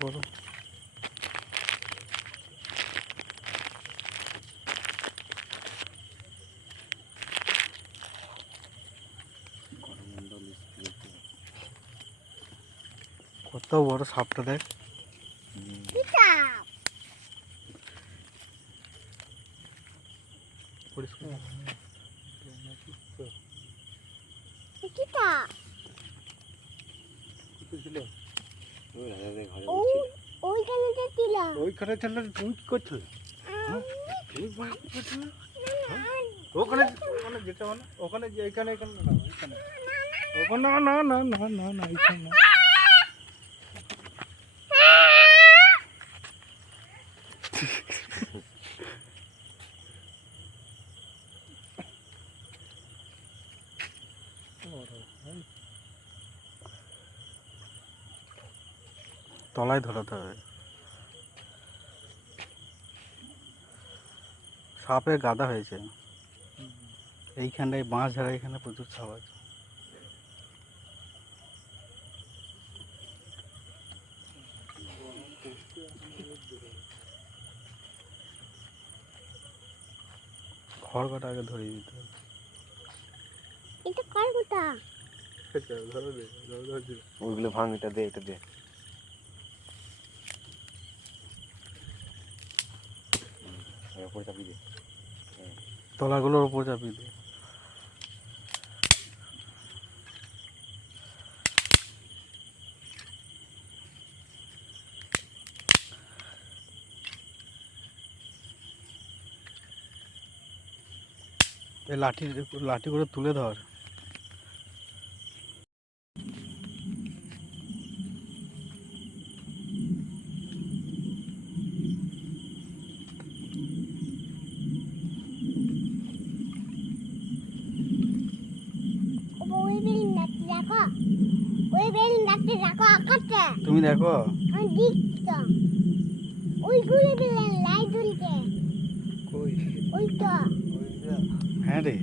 বড় কত বড় সাপটা দেখ পরিষ্কার ছিল ওইখানে তো ছিল। ওইখানে ছিল তুই কি করছিস ওখানে ওখানে যেতে হবে না? ওখানে এখানে এখানে না ওখানে ওখানে না না না না না না এখানে না তলায় ধরাতে হবে। সাপে গাদা হয়েছে। এইখানটায় বাঁশ ঝাড়া এখানে প্রচুর সাপ আছে। খড় কাটা আগে ধরিয়ে দিতে হবে। এটা কার কথা ধরো দে ধরো ধরো ওইগুলো ভাঙ এটা দে এটা দে। ওপরে চাপিয়ে দে। তলাগুলোর উপর চাপিয়ে দিয়ে লাঠি লাঠি করে তুলে ধর। ওই দেখো। হ্যাঁ রে।